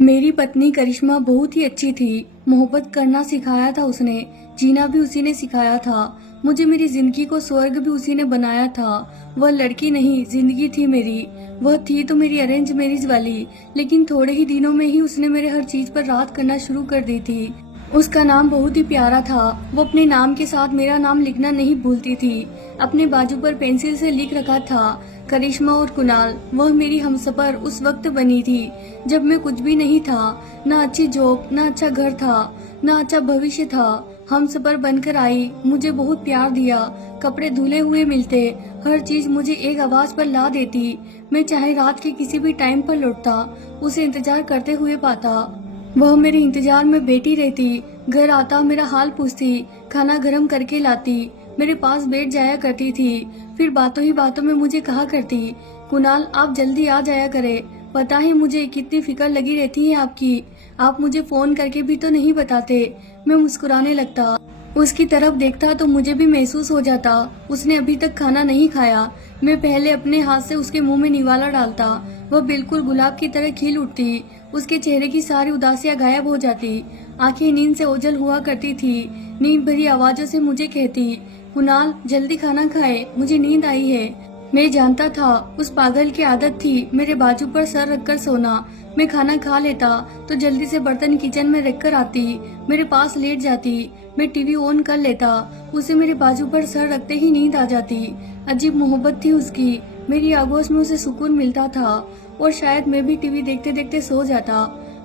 मेरी पत्नी करिश्मा बहुत ही अच्छी थी। मोहब्बत करना सिखाया था उसने, जीना भी उसी ने सिखाया था। मुझे मेरी जिंदगी को स्वर्ग भी उसी ने बनाया था। वह लड़की नहीं, जिंदगी थी मेरी। वह थी तो मेरी अरेंज मैरिज वाली, लेकिन थोड़े ही दिनों में ही उसने मेरे हर चीज पर रात करना शुरू कर दी थी। उसका नाम बहुत ही प्यारा था। वो अपने नाम के साथ मेरा नाम लिखना नहीं भूलती थी। अपने बाजू पर पेंसिल से लिख रखा था, करिश्मा और कुणाल। वह मेरी हमसफर उस वक्त बनी थी जब मैं कुछ भी नहीं था। ना अच्छी जॉब, ना अच्छा घर था, ना अच्छा भविष्य था। हमसफर बनकर आई, मुझे बहुत प्यार दिया। कपड़े धुले हुए मिलते, हर चीज मुझे एक आवाज पर ला देती। मैं चाहे रात के किसी भी टाइम पर लौटता, उसे इंतजार करते हुए पाता। वह मेरे इंतजार में बैठी रहती, घर आता मेरा हाल पूछती, खाना गरम करके लाती, मेरे पास बैठ जाया करती थी। फिर बातों ही बातों में मुझे कहा करती, कुणाल आप जल्दी आ जाया करे। पता है मुझे कितनी फिक्र लगी रहती है आपकी। आप मुझे फोन करके भी तो नहीं बताते। मैं मुस्कुराने लगता, उसकी तरफ देखता तो मुझे भी महसूस हो जाता उसने अभी तक खाना नहीं खाया। मैं पहले अपने हाथ से उसके मुंह में निवाला डालता। वह बिल्कुल गुलाब की तरह खिल उठती। उसके चेहरे की सारी उदासियां गायब हो जाती। आंखें नींद से ओझल हुआ करती थी। नींद भरी आवाजों से मुझे कहती, कुणाल जल्दी खाना खाए, मुझे नींद आई है। मैं जानता था उस पागल की आदत थी मेरे बाजू पर सर रखकर सोना। मैं खाना खा लेता तो जल्दी से बर्तन किचन में रखकर आती, मेरे पास लेट जाती। मैं टीवी ऑन कर लेता, उसे मेरे बाजू पर सर रखते ही नींद आ जाती। अजीब मोहब्बत थी उसकी। मेरी आगोश में उसे सुकून मिलता था और शायद मैं भी टीवी देखते देखते सो जाता।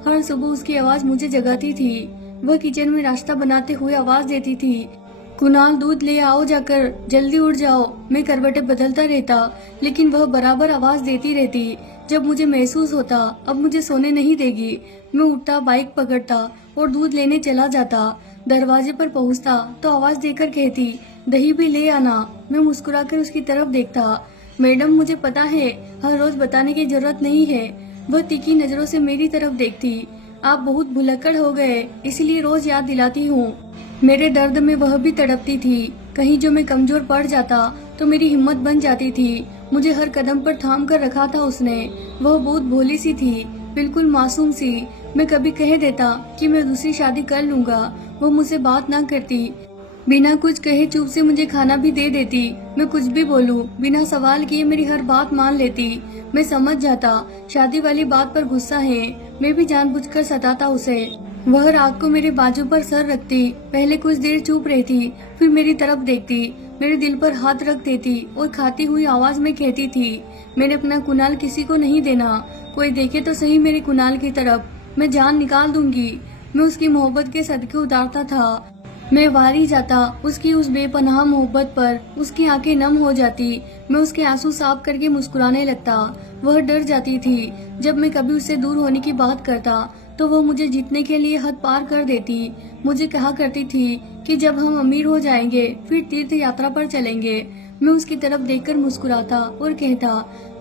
हर सुबह उसकी आवाज मुझे जगाती थी। वह किचन में नाश्ता बनाते हुए आवाज देती थी, कुणाल दूध ले आओ जाकर, जल्दी उठ जाओ। मैं करवटें बदलता रहता, लेकिन वह बराबर आवाज देती रहती। जब मुझे महसूस होता अब मुझे सोने नहीं देगी, मैं उठता, बाइक पकड़ता और दूध लेने चला जाता। दरवाजे पर पहुंचता तो आवाज देकर कहती, दही भी ले आना। मैं मुस्कुराकर उसकी तरफ देखता। मैडम मुझे पता है, हर रोज बताने की जरूरत नहीं है। वह तीखी नजरों से मेरी तरफ देखती। आप बहुत भुलक्कड़ हो गए, इसलिए रोज याद दिलाती हूँ। मेरे दर्द में वह भी तड़पती थी। कहीं जो मैं कमजोर पड़ जाता तो मेरी हिम्मत बन जाती थी। मुझे हर कदम पर थाम कर रखा था उसने। वह बहुत भोली सी थी, बिल्कुल मासूम सी। मैं कभी कह देता कि मैं दूसरी शादी कर लूंगा, वो मुझसे बात ना करती। बिना कुछ कहे चुप से मुझे खाना भी दे देती। मैं कुछ भी बोलूं, बिना सवाल किए मेरी हर बात मान लेती। मैं समझ जाता शादी वाली बात पर गुस्सा है। मैं भी जानबूझकर सताता उसे। वह रात को मेरे बाजू पर सर रखती, पहले कुछ देर चुप रहती, फिर मेरी तरफ देखती, मेरे दिल पर हाथ रख देती और खाती हुई आवाज में कहती थी, मैंने अपना कुणाल किसी को नहीं देना। कोई देखे तो सही मेरे कुणाल की तरफ, मैं जान निकाल दूंगी। मैं उसकी मोहब्बत के सदके उतारता था। मैं वारी जाता उसकी उस बेपनाह मोहब्बत पर। उसकी आंखें नम हो जाती। मैं उसके आंसू साफ करके मुस्कुराने लगता। वह डर जाती थी। जब मैं कभी उससे दूर होने की बात करता तो वह मुझे जीतने के लिए हद पार कर देती। मुझे कहा करती थी कि जब हम अमीर हो जाएंगे फिर तीर्थ यात्रा पर चलेंगे। मैं उसकी तरफ देखकर मुस्कुराता और कहता,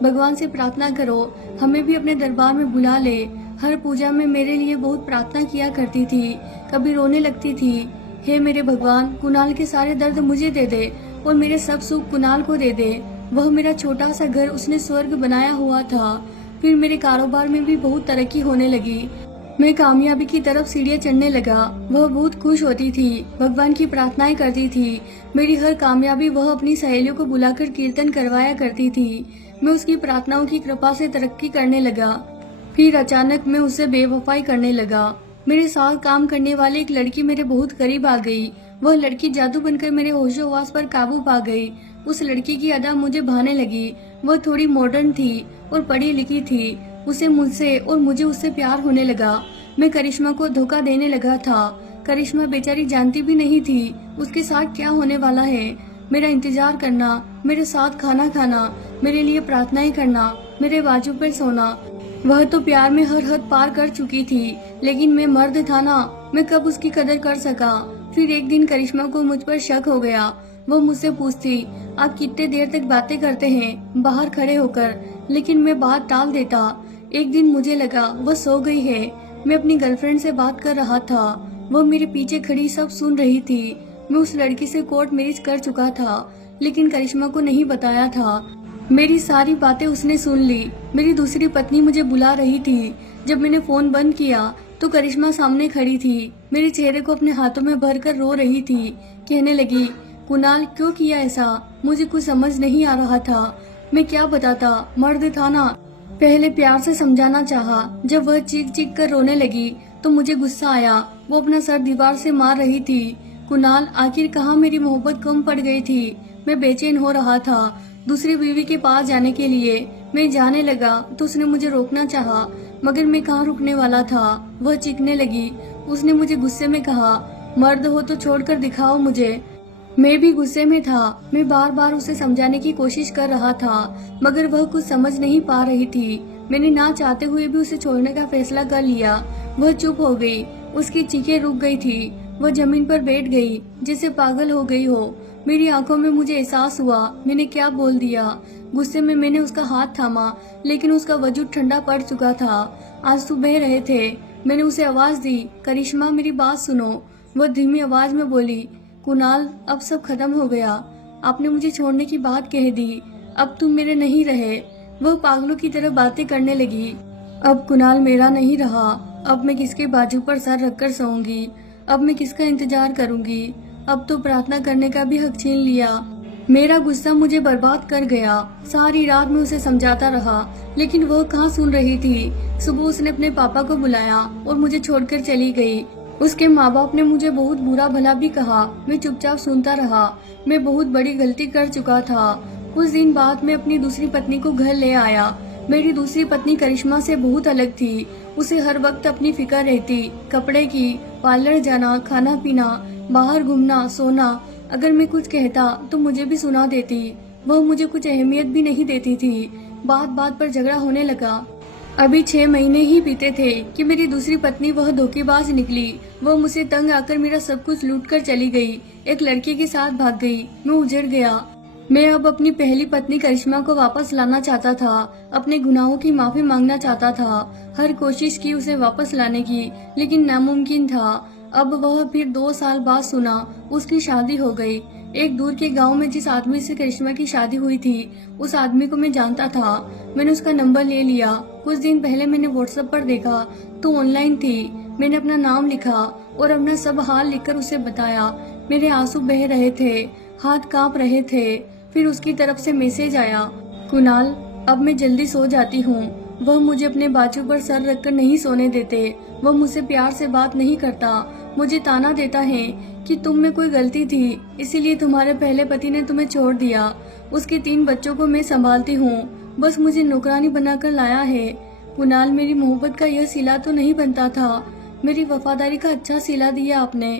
भगवान से प्रार्थना करो हमें भी अपने दरबार में बुला ले। हर पूजा में मेरे लिए बहुत प्रार्थना किया करती थी। कभी रोने लगती थी, हे मेरे भगवान, कुणाल के सारे दर्द मुझे दे दे और मेरे सब सुख कुणाल को दे दे। वह मेरा छोटा सा घर उसने स्वर्ग बनाया हुआ था। फिर मेरे कारोबार में भी बहुत तरक्की होने लगी। मैं कामयाबी की तरफ सीढ़ियां चढ़ने लगा। वह बहुत खुश होती थी, भगवान की प्रार्थनाएं करती थी। मेरी हर कामयाबी वह अपनी सहेलियों को बुलाकर कीर्तन करवाया करती थी। मैं उसकी प्रार्थनाओं की कृपा से तरक्की करने लगा। फिर अचानक मैं उससे बेवफाई करने लगा। मेरे साथ काम करने वाली एक लड़की मेरे बहुत करीब आ गई। वह लड़की जादू बनकर मेरे होशो-हवास पर काबू पा गई। उस लड़की की अदा मुझे भाने लगी। वह थोड़ी मॉडर्न थी और पढ़ी लिखी थी। उसे मुझसे और मुझे उससे प्यार होने लगा। मैं करिश्मा को धोखा देने लगा था। करिश्मा बेचारी जानती भी नहीं थी उसके साथ क्या होने वाला है। मेरा इंतजार करना, मेरे साथ खाना खाना, मेरे लिए प्रार्थनाएं करना, मेरे बाजू पर सोना। वह तो प्यार में हर हद पार कर चुकी थी, लेकिन मैं मर्द था ना, मैं कब उसकी कदर कर सका। फिर एक दिन करिश्मा को मुझ पर शक हो गया। वो मुझसे पूछती, आप कितने देर तक बातें करते हैं बाहर खड़े होकर, लेकिन मैं बात टाल देता। एक दिन मुझे लगा वह सो गई है। मैं अपनी गर्लफ्रेंड से बात कर रहा था। वो मेरे पीछे खड़ी सब सुन रही थी। मैं उस लड़की से कोर्ट मैरिज कर चुका था, लेकिन करिश्मा को नहीं बताया था। मेरी सारी बातें उसने सुन ली। मेरी दूसरी पत्नी मुझे बुला रही थी। जब मैंने फोन बंद किया तो करिश्मा सामने खड़ी थी। मेरे चेहरे को अपने हाथों में भरकर रो रही थी। कहने लगी, कुणाल क्यों किया ऐसा? मुझे कुछ समझ नहीं आ रहा था। मैं क्या बताता, मर्द था ना। पहले प्यार से समझाना चाहा। जब वह चीख चीख कर रोने लगी तो मुझे गुस्सा आया। वो अपना सर दीवार से मार रही थी। कुणाल, आखिर कहाँ मेरी मोहब्बत कम पड़ गई थी? मैं बेचैन हो रहा था दूसरी बीवी के पास जाने के लिए। मैं जाने लगा तो उसने मुझे रोकना चाहा, मगर मैं कहाँ रुकने वाला था। वह चीखने लगी। उसने मुझे गुस्से में कहा, मर्द हो तो छोड़कर दिखाओ मुझे। मैं भी गुस्से में था। मैं बार बार उसे समझाने की कोशिश कर रहा था, मगर वह कुछ समझ नहीं पा रही थी। मैंने ना चाहते हुए भी उसे छोड़ने का फैसला कर लिया। वह चुप हो गई। उसकी चीखें रुक गई थी। वह जमीन पर बैठ गई जैसे पागल हो गई हो। मेरी आंखों में मुझे एहसास हुआ मैंने क्या बोल दिया। गुस्से में मैंने उसका हाथ थामा, लेकिन उसका वजूद ठंडा पड़ चुका था। आंसू बह रहे थे। मैंने उसे आवाज दी, करिश्मा मेरी बात सुनो। वह धीमी आवाज में बोली, कुणाल अब सब खत्म हो गया। आपने मुझे छोड़ने की बात कह दी। अब तुम मेरे नहीं रहे। वह पागलों की तरह बातें करने लगी। अब कुणाल मेरा नहीं रहा। अब मैं किसके बाजू पर सर रखकर सोऊंगी? अब मैं किसका इंतजार करूंगी? अब तो प्रार्थना करने का भी हक छीन लिया। मेरा गुस्सा मुझे बर्बाद कर गया। सारी रात मैं उसे समझाता रहा, लेकिन वह कहाँ सुन रही थी। सुबह उसने अपने पापा को बुलाया और मुझे छोड़कर चली गई। उसके माँ बाप ने मुझे बहुत बुरा भला भी कहा। मैं चुपचाप सुनता रहा। मैं बहुत बड़ी गलती कर चुका था। कुछ दिन बाद मैं अपनी दूसरी पत्नी को घर ले आया। मेरी दूसरी पत्नी करिश्मा से बहुत अलग थी। उसे हर वक्त अपनी फिक्र रहती, कपड़े की, पार्लर जाना, खाना पीना, बाहर घूमना, सोना। अगर मैं कुछ कहता तो मुझे भी सुना देती। वह मुझे कुछ अहमियत भी नहीं देती थी। बात बात पर झगड़ा होने लगा। अभी 6 महीने ही बीते थे कि मेरी दूसरी पत्नी वह धोखेबाज निकली। वह मुझसे तंग आकर मेरा सब कुछ लूट कर चली गई। एक लड़के के साथ भाग गई। मैं उजड़ गया। मैं अब अपनी पहली पत्नी करिश्मा को वापस लाना चाहता था। अपने गुनाहों की माफी मांगना चाहता था। हर कोशिश की उसे वापस लाने की, लेकिन नामुमकिन था। अब वह फिर 2 साल बाद सुना उसकी शादी हो गई। एक दूर के गांव में जिस आदमी से करिश्मा की शादी हुई थी, उस आदमी को मैं जानता था। मैंने उसका नंबर ले लिया। कुछ दिन पहले मैंने व्हाट्सएप पर देखा तो ऑनलाइन थी। मैंने अपना नाम लिखा और अपना सब हाल लिखकर उसे बताया। मेरे आंसू बह रहे थे, हाथ कांप रहे थे। फिर उसकी तरफ से मैसेज आया, कुणाल अब मैं जल्दी सो जाती हूँ। वह मुझे अपने बाजू पर सर रखकर नहीं सोने देते। वह मुझसे प्यार से बात नहीं करता। मुझे ताना देता है कि तुम में कोई गलती थी, इसीलिए तुम्हारे पहले पति ने तुम्हें छोड़ दिया। उसके 3 बच्चों को मैं संभालती हूँ, बस मुझे नौकरानी बनाकर लाया है। कुणाल, मेरी मोहब्बत का यह सिला तो नहीं बनता था। मेरी वफादारी का अच्छा सिला दिया आपने।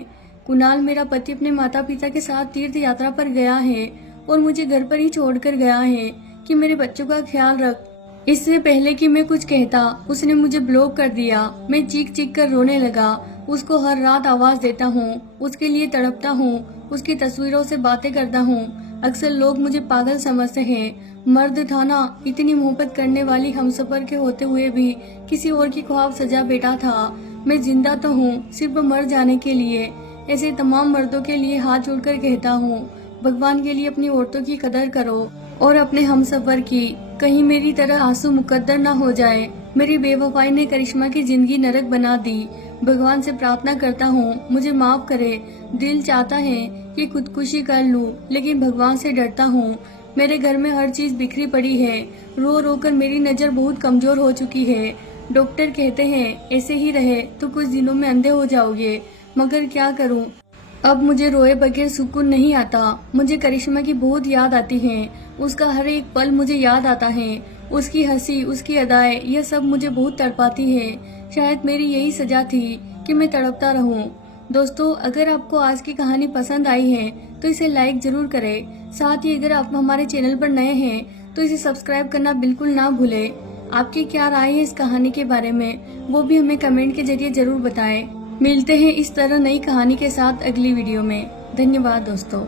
कुणाल, मेरा पति अपने माता पिता के साथ तीर्थ यात्रा पर गया है और मुझे घर पर ही छोड़कर गया है कि मेरे बच्चों का ख्याल रख। इससे पहले कि मैं कुछ कहता उसने मुझे ब्लॉक कर दिया। मैं चीख चीख कर रोने लगा। उसको हर रात आवाज देता हूँ, उसके लिए तड़पता हूँ, उसकी तस्वीरों से बातें करता हूँ। अक्सर लोग मुझे पागल समझते हैं। मर्द था ना, इतनी मोहब्बत करने वाली हमसफर के होते हुए भी किसी और की ख्वाब सजा बैठा था। मैं जिंदा तो हूँ सिर्फ मर जाने के लिए। ऐसे तमाम मर्दों के लिए हाथ जोड़कर कहता हूँ, भगवान के लिए अपनी औरतों की कदर करो और अपने हमसफर की। कहीं मेरी तरह आंसू मुकद्दर न हो जाए। मेरी बेवफाई ने करिश्मा की जिंदगी नरक बना दी। भगवान से प्रार्थना करता हूँ मुझे माफ करे। दिल चाहता है कि खुदकुशी कर लूँ, लेकिन भगवान से डरता हूँ। मेरे घर में हर चीज बिखरी पड़ी है। रो रो कर मेरी नजर बहुत कमजोर हो चुकी है। डॉक्टर कहते हैं ऐसे ही रहे तो कुछ दिनों में अंधे हो जाओगे, मगर क्या करूँ। अब मुझे रोए बगैर सुकून नहीं आता। मुझे करिश्मा की बहुत याद आती है। उसका हर एक पल मुझे याद आता है। उसकी हंसी, उसकी अदाएं, यह सब मुझे बहुत तड़पाती है। शायद मेरी यही सजा थी कि मैं तड़पता रहूं। दोस्तों, अगर आपको आज की कहानी पसंद आई है तो इसे लाइक जरूर करें। साथ ही अगर आप हमारे चैनल पर नए हैं तो इसे सब्सक्राइब करना बिल्कुल ना भूलें। आपकी क्या राय है इस कहानी के बारे में, वो भी हमें कमेंट के जरिए जरूर बताएं। मिलते हैं इस तरह नई कहानी के साथ अगली वीडियो में। धन्यवाद दोस्तों।